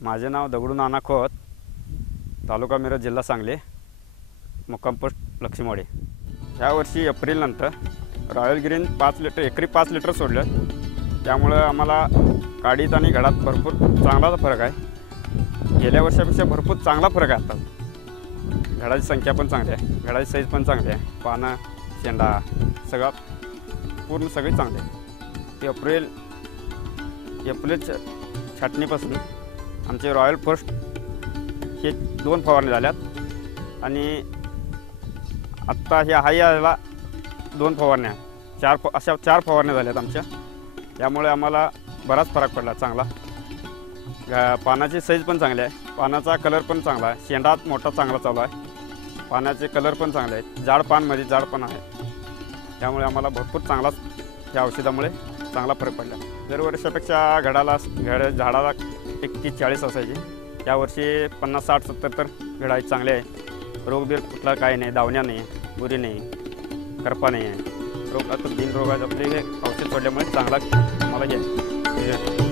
माझे नाव दगडू नाना खोत, तालुका मिरज, जिल्हा सांगली, मुक्काम पोस्ट लक्ष्मीवाडी। यावर्षी एप्रिलनंतर रॉयल ग्रीन 5 लिटर एकरी 5 लिटर सोडलं। त्यामुळे आम्हाला काडीत आणि घडात भरपूर चांगला फरक आहे। गेल्या वर्षापेक्षा भरपूर चांगला फरक आहे। आता घडाची संख्या पण चांगली आहे, घडाची साईज पण चांगली आहे, पानं शेंडा सगळं पूर्ण सगळे चांगले आहे। एप्रिलच्या छाटणीपासून आमचे रॉयल फर्स्ट हे 2 फवारणी झाल्यात आणि आत्ता हे हाय याला 2 फवारण्या, अशा 4 फवारण्या झाल्यात आमच्या। त्यामुळे आम्हाला बराच फरक पडला चांगला। पानाची साईज पण चांगली आहे, पानाचा कलर पण चांगला आहे, शेंडा मोठा चांगला चालू आहे, पानाचे कलर पण चांगले आहेत, जाड पानमध्ये जाड पण आहे। त्यामुळे आम्हाला भरपूर चांगला या औषधामुळे चांगला फरक पडला। दरवर्षापेक्षा झाडाला 31-40 असायची, यावर्षी 50, 60, 70 तर घड आहे, चांगले आहे। रोगबीर कुठला काही नाही, दावण्या नाही, बुरी नाही, करपा नाही आहे। रोग आता बिनरोगाचे आपले औषध सोडल्यामुळे चांगला मला घ्या।